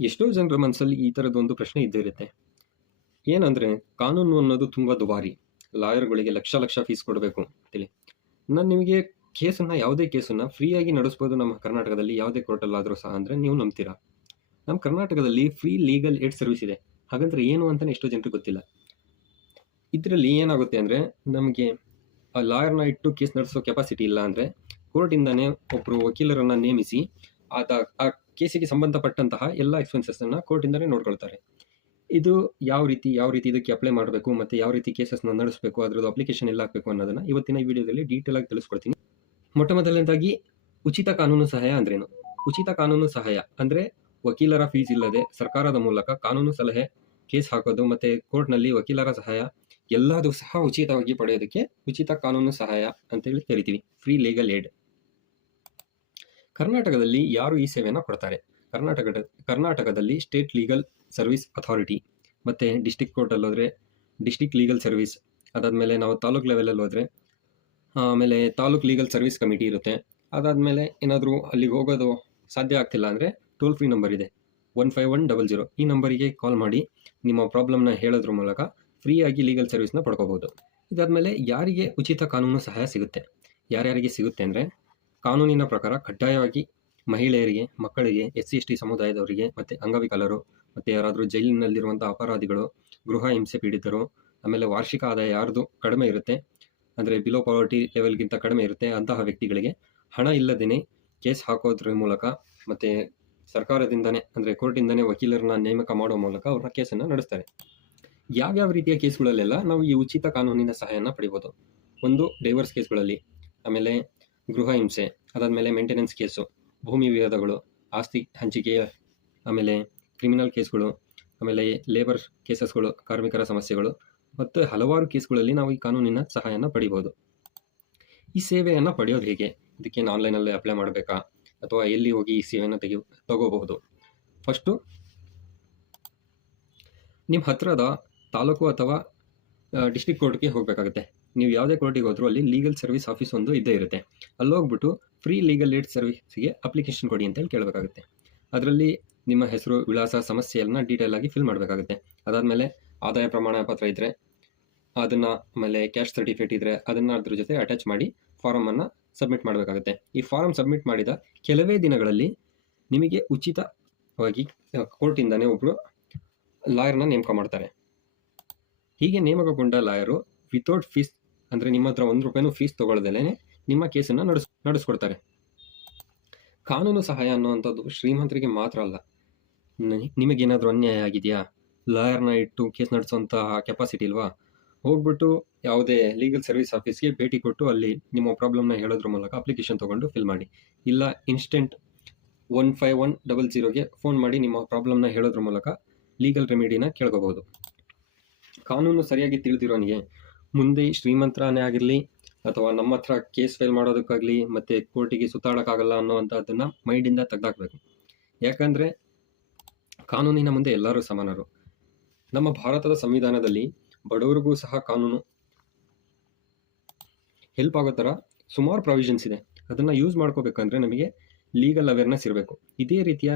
ಎಷ್ಟೋ ಜನರ ಮನಸ್ಸಲ್ಲಿ ಈ ಥರದ್ದೊಂದು ಪ್ರಶ್ನೆ ಇದ್ದೇ ಇರುತ್ತೆ. ಏನಂದರೆ, ಕಾನೂನು ಅನ್ನೋದು ತುಂಬ ದುಬಾರಿ. ಲಾಯರ್ಗಳಿಗೆ ಲಕ್ಷ ಲಕ್ಷ ಫೀಸ್ ಕೊಡಬೇಕು ಅಂತೇಳಿ. ನಾನು ನಿಮಗೆ ಕೇಸನ್ನು, ಯಾವುದೇ ಕೇಸನ್ನು ಫ್ರೀಯಾಗಿ ನಡೆಸ್ಬೋದು ನಮ್ಮ ಕರ್ನಾಟಕದಲ್ಲಿ, ಯಾವುದೇ ಕೋರ್ಟಲ್ಲಾದರೂ ಸಹ ಅಂದರೆ ನೀವು ನಂಬ್ತೀರಾ? ನಮ್ಮ ಕರ್ನಾಟಕದಲ್ಲಿ ಫ್ರೀ ಲೀಗಲ್ ಏಡ್ ಸರ್ವಿಸ್ ಇದೆ. ಹಾಗಂದ್ರೆ ಏನು ಅಂತಲೇ ಎಷ್ಟೋ ಜನರಿಗೆ ಗೊತ್ತಿಲ್ಲ. ಇದರಲ್ಲಿ ಏನಾಗುತ್ತೆ ಅಂದರೆ, ನಮಗೆ ಆ ಲಾಯರ್ನ ಇಟ್ಟು ಕೇಸ್ ನಡೆಸೋ ಕೆಪಾಸಿಟಿ ಇಲ್ಲ ಅಂದರೆ, ಕೋರ್ಟಿಂದನೇ ಒಬ್ಬರು ವಕೀಲರನ್ನು ನೇಮಿಸಿ ಆತ, ಆ ಕೇಸಿಗೆ ಸಂಬಂಧಪಟ್ಟಂತಹ ಎಲ್ಲ ಎಕ್ಸ್ಪೆನ್ಸಸ್ಸನ್ನು ಕೋರ್ಟಿಂದಲೇ ನೋಡ್ಕೊಳ್ತಾರೆ. ಇದು ಯಾವ ರೀತಿ ಯಾವ ರೀತಿ ಇದಕ್ಕೆ ಅಪ್ಲೈ ಮಾಡಬೇಕು ಮತ್ತು ಯಾವ ರೀತಿ ಕೇಸಸ್ನ ನಡೆಸಬೇಕು, ಅದರದ್ದು ಅಪ್ಲಿಕೇಶನ್ ಎಲ್ಲ ಹಾಕಬೇಕು ಅನ್ನೋದನ್ನು ಇವತ್ತಿನ ಈ ವಿಡಿಯೋದಲ್ಲಿ ಡೀಟೇಲ್ ಆಗಿ ತಿಳಿಸ್ಕೊಡ್ತೀನಿ. ಮೊಟ್ಟ ಮೊದಲನೇದಾಗಿ ಉಚಿತ ಕಾನೂನು ಸಹಾಯ ಅಂದ್ರೇನು? ಉಚಿತ ಕಾನೂನು ಸಹಾಯ ಅಂದರೆ ವಕೀಲರ ಫೀಸ್ ಇಲ್ಲದೆ ಸರ್ಕಾರದ ಮೂಲಕ ಕಾನೂನು ಸಲಹೆ ಕೇಸ್ ಹಾಕೋದು ಮತ್ತು ಕೋರ್ಟ್ನಲ್ಲಿ ವಕೀಲರ ಸಹಾಯ ಎಲ್ಲದೂ ಸಹ ಉಚಿತವಾಗಿ ಪಡೆಯೋದಕ್ಕೆ ಉಚಿತ ಕಾನೂನು ಸಹಾಯ ಅಂತೇಳಿ ಕರಿತೀವಿ. ಫ್ರೀ ಲೀಗಲ್ ಏಡ್ ಕರ್ನಾಟಕದಲ್ಲಿ ಯಾರು ಈ ಸೇವೆಯನ್ನು ಕೊಡ್ತಾರೆ? ಕರ್ನಾಟಕದ, ಕರ್ನಾಟಕದಲ್ಲಿ ಸ್ಟೇಟ್ ಲೀಗಲ್ ಸರ್ವಿಸ್ ಅಥಾರಿಟಿ ಮತ್ತು ಡಿಸ್ಟಿಕ್ ಕೋರ್ಟಲ್ಲಿ ಹೋದರೆ ಡಿಸ್ಟಿಕ್ ಲೀಗಲ್ ಸರ್ವಿಸ್ ಅದಾದಮೇಲೆ ನಾವು ತಾಲೂಕ್ ಲೆವೆಲಲ್ಲಿ ಹೋದರೆ, ಆಮೇಲೆ ತಾಲೂಕ್ ಲೀಗಲ್ ಸರ್ವಿಸ್ ಕಮಿಟಿ ಇರುತ್ತೆ. ಅದಾದಮೇಲೆ ಏನಾದರೂ ಅಲ್ಲಿಗೆ ಹೋಗೋದು ಸಾಧ್ಯ ಆಗ್ತಿಲ್ಲ ಅಂದರೆ ಟೋಲ್ ಫ್ರೀ ನಂಬರ್ ಇದೆ. One five one double zero ಈ ನಂಬರಿಗೆ ಕಾಲ್ ಮಾಡಿ ನಿಮ್ಮ ಪ್ರಾಬ್ಲಮ್ನ ಹೇಳೋದ್ರ ಮೂಲಕ ಫ್ರೀಯಾಗಿ ಲೀಗಲ್ ಸರ್ವಿಸ್ನ ಪಡ್ಕೋಬೋದು ಇದಾದಮೇಲೆ ಯಾರಿಗೆ ಉಚಿತ ಕಾನೂನು ಸಹಾಯ ಸಿಗುತ್ತೆ? ಯಾರ್ಯಾರಿಗೆ ಸಿಗುತ್ತೆ ಅಂದರೆ ಕಾನೂನಿನ ಪ್ರಕಾರ ಕಡ್ಡಾಯವಾಗಿ ಮಹಿಳೆಯರಿಗೆ, ಮಕ್ಕಳಿಗೆ, ಎಸ್ ಸಿ, ಎಸ್ ಟಿ ಸಮುದಾಯದವರಿಗೆ ಮತ್ತು ಅಂಗವಿಕಲರು ಮತ್ತು ಯಾರಾದರೂ ಜೈಲಿನಲ್ಲಿರುವಂಥ ಅಪರಾಧಿಗಳು, ಗೃಹ ಹಿಂಸೆ ಪೀಡಿತರು, ಆಮೇಲೆ ವಾರ್ಷಿಕ ಆದಾಯ ಯಾರ್ದು ಕಡಿಮೆ ಇರುತ್ತೆ, ಅಂದರೆ ಬಿಲೋ ಪಾವರ್ಟಿ ಲೆವೆಲ್ಗಿಂತ ಕಡಿಮೆ ಇರುತ್ತೆ ಅಂತಹ ವ್ಯಕ್ತಿಗಳಿಗೆ ಹಣ ಇಲ್ಲದೇ ಕೇಸ್ ಹಾಕೋದ್ರ ಮೂಲಕ ಮತ್ತು ಸರ್ಕಾರದಿಂದನೇ ಅಂದರೆ ಕೋರ್ಟಿಂದನೇ ವಕೀಲರನ್ನ ನೇಮಕ ಮಾಡೋ ಮೂಲಕ ಅವರ ಕೇಸನ್ನು ನಡೆಸ್ತಾರೆ. ಯಾವ್ಯಾವ ರೀತಿಯ ಕೇಸ್ಗಳಲ್ಲೆಲ್ಲ ನಾವು ಈ ಉಚಿತ ಕಾನೂನಿನ ಸಹಾಯನ ಪಡಿಬೋದು? ಒಂದು ಡೈವರ್ಸ್ ಕೇಸ್ಗಳಲ್ಲಿ, ಆಮೇಲೆ ಗೃಹ ಹಿಂಸೆ, ಅದಾದಮೇಲೆ ಮೇಂಟೆನೆನ್ಸ್ ಕೇಸು, ಭೂಮಿ ವಿವಾದಗಳು, ಆಸ್ತಿ ಹಂಚಿಕೆ, ಆಮೇಲೆ ಕ್ರಿಮಿನಲ್ ಕೇಸ್ಗಳು, ಆಮೇಲೆ ಲೇಬರ್ ಕೇಸಸ್ಗಳು ಕಾರ್ಮಿಕರ ಸಮಸ್ಯೆಗಳು ಮತ್ತು ಹಲವಾರು ಕೇಸ್ಗಳಲ್ಲಿ ನಾವು ಈ ಕಾನೂನಿನ ಸಹಾಯನ ಪಡಿಬೋದು. ಈ ಸೇವೆಯನ್ನು ಪಡೆಯೋದು ಹೇಗೆ? ಇದಕ್ಕೇನು ಆನ್ಲೈನಲ್ಲಿ ಅಪ್ಲೈ ಮಾಡಬೇಕಾ? ಅಥವಾ ಎಲ್ಲಿ ಹೋಗಿ ಈ ಸೇವೆಯನ್ನು ತೆಗಿ ತಗೋಬಹುದು? ಫಸ್ಟು ನಿಮ್ಮ ಹತ್ತಿರದ ತಾಲೂಕು ಅಥವಾ ಡಿಸ್ಟಿಕ್ ಕೋರ್ಟ್ಗೆ ಹೋಗಬೇಕಾಗುತ್ತೆ. ನೀವು ಯಾವುದೇ ಕೋರ್ಟಿಗೆ ಹೋದರೂ ಅಲ್ಲಿ ಲೀಗಲ್ ಸರ್ವಿಸ್ ಆಫೀಸ್ ಒಂದು ಇದ್ದೇ ಇರುತ್ತೆ. ಅಲ್ಲಿ ಹೋಗ್ಬಿಟ್ಟು ಫ್ರೀ ಲೀಗಲ್ ಏಡ್ ಸರ್ವಿಸ್ಗೆ ಅಪ್ಲಿಕೇಶನ್ ಕೊಡಿ ಅಂತೇಳಿ ಕೇಳಬೇಕಾಗುತ್ತೆ. ಅದರಲ್ಲಿ ನಿಮ್ಮ ಹೆಸರು, ವಿಳಾಸ ಸಮಸ್ಯೆಯನ್ನ ಡೀಟೇಲ್ ಆಗಿ ಫಿಲ್ ಮಾಡಬೇಕಾಗುತ್ತೆ. ಅದಾದಮೇಲೆ ಆದಾಯ ಪ್ರಮಾಣ ಪತ್ರ ಇದ್ದರೆ ಅದನ್ನು ಆಮೇಲೆ ಕ್ಯಾಶ್ ಸರ್ಟಿಫಿಕೇಟ್ ಇದ್ದರೆ ಅದನ್ನು ಅದ್ರ ಜೊತೆ ಅಟ್ಯಾಚ್ ಮಾಡಿ ಫಾರಮನ್ನು ಸಬ್ಮಿಟ್ ಮಾಡಬೇಕಾಗುತ್ತೆ. ಈ ಫಾರಮ್ ಸಬ್ಮಿಟ್ ಮಾಡಿದ ಕೆಲವೇ ದಿನಗಳಲ್ಲಿ ನಿಮಗೆ ಉಚಿತವಾಗಿ ಕೋರ್ಟಿಂದನೇ ಒಬ್ಬರು ಲಾಯರ್ನ ನೇಮಕ ಮಾಡ್ತಾರೆ. ಹೀಗೆ ನೇಮಕಗೊಂಡ ಲಾಯರು ವಿತೌಟ್ ಫೀಸ್ ಅಂದರೆ ನಿಮ್ಮ ಹತ್ರ ಒಂದು ರೂಪಾಯಿನೂ ಫೀಸ್ ತೊಗೊಳ್ದಲೇ ನಿಮ್ಮ ಕೇಸನ್ನು ನಡೆಸ್, ನಡೆಸ್ಕೊಡ್ತಾರೆ. ಕಾನೂನು ಸಹಾಯ ಅನ್ನುವಂಥದ್ದು ಶ್ರೀಮಂತರಿಗೆ ಮಾತ್ರ ಅಲ್ಲ. ನಿಮಗೇನಾದರೂ ಅನ್ಯಾಯ ಆಗಿದೆಯಾ? ಲಾಯರ್ನ ಇಟ್ಟು ಕೇಸ್ ನಡೆಸುವಂತಹ ಕೆಪಾಸಿಟಿ ಇಲ್ವಾ? ಹೋಗ್ಬಿಟ್ಟು ಯಾವುದೇ ಲೀಗಲ್ ಸರ್ವಿಸ್ ಆಫೀಸ್ಗೆ ಭೇಟಿ ಕೊಟ್ಟು ಅಲ್ಲಿ ನಿಮ್ಮ ಪ್ರಾಬ್ಲಮ್ನ ಹೇಳೋದ್ರ ಮೂಲಕ ಅಪ್ಲಿಕೇಶನ್ ತೊಗೊಂಡು ಫಿಲ್ ಮಾಡಿ. ಇಲ್ಲ instant one five one double ಜೀರೋಗೆ phone ಮಾಡಿ ನಿಮ್ಮ ಪ್ರಾಬ್ಲಮ್ನ ಹೇಳೋದ್ರ ಮೂಲಕ ಲೀಗಲ್ ರೆಮಿಡಿನ ಕೇಳ್ಕೋಬಹುದು ಕಾನೂನು ಸರಿಯಾಗಿ ತಿಳಿದಿರೋನಿಗೆ ಮುಂದೆ ಶ್ರೀಮಂತರನೇ ಆಗಿರಲಿ ಅಥವಾ ನಮ್ಮ ಹತ್ರ ಕೇಸ್ ಫೈಲ್ ಮಾಡೋದಕ್ಕಾಗಲಿ ಮತ್ತು ಕೋರ್ಟಿಗೆ ಸುತ್ತಾಡೋಕ್ಕಾಗಲ್ಲ ಅನ್ನೋವಂಥದ್ದನ್ನು ಮೈಂಡಿಂದ ತೆಗೆದಾಕಬೇಕು. ಯಾಕಂದರೆ ಕಾನೂನಿನ ಮುಂದೆ ಎಲ್ಲರೂ ಸಮಾನರು. ನಮ್ಮ ಭಾರತದ ಸಂವಿಧಾನದಲ್ಲಿ ಬಡವರಿಗೂ ಸಹ ಕಾನೂನು ಹೆಲ್ಪ್ ಆಗೋ ಥರ ಸುಮಾರು ಪ್ರಾವಿಷನ್ಸ್ ಇದೆ. ಅದನ್ನು ಯೂಸ್ ಮಾಡ್ಕೋಬೇಕಂದ್ರೆ ನಮಗೆ ಲೀಗಲ್ ಅವೇರ್ನೆಸ್ ಇರಬೇಕು. ಇದೇ ರೀತಿಯ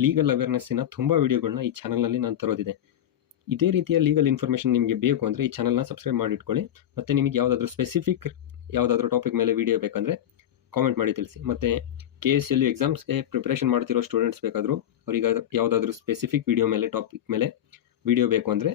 ಲೀಗಲ್ ಅವೇರ್ನೆಸ್ಸಿನ ತುಂಬ ವಿಡಿಯೋಗಳನ್ನ ಈ ಚಾನಲ್ನಲ್ಲಿ ನಾನು ತರೋದಿದೆ. ಇದೇ ರೀತಿಯ ಲೀಗಲ್ ಇನ್ಫಾರ್ಮೇಷನ್ ನಿಮಗೆ ಬೇಕು ಅಂದರೆ ಈ ಚಾನಲ್ನ ಸಬ್ಸ್ಕ್ರೈಬ್ ಮಾಡಿಟ್ಕೊಳ್ಳಿ ಮತ್ತು ನಿಮಗೆ ಯಾವುದಾದ್ರೂ ಸ್ಪೆಸಿಫಿಕ್ ಯಾವುದಾದ್ರೂ ಟಾಪಿಕ್ ಮೇಲೆ ವಿಡಿಯೋ ಬೇಕಂದರೆ ಕಾಮೆಂಟ್ ಮಾಡಿ ತಿಳಿಸಿ. ಮತ್ತು ಕೆ ಎಸ್ ಎಲ್ ಎಕ್ಸಾಮ್ಸ್ಗೆ ಪ್ರಿಪ್ರೇಷನ್ ಮಾಡ್ತಿರೋ ಸ್ಟೂಡೆಂಟ್ಸ್ ಬೇಕಾದರೂ ಅವ್ರಿಗೆ ಯಾವುದಾದ್ರೂ ಸ್ಪೆಸಿಫಿಕ್ ವಿಡಿಯೋ ಮೇಲೆ ಟಾಪಿಕ್ ಮೇಲೆ ವಿಡಿಯೋ ಬೇಕು ಅಂದರೆ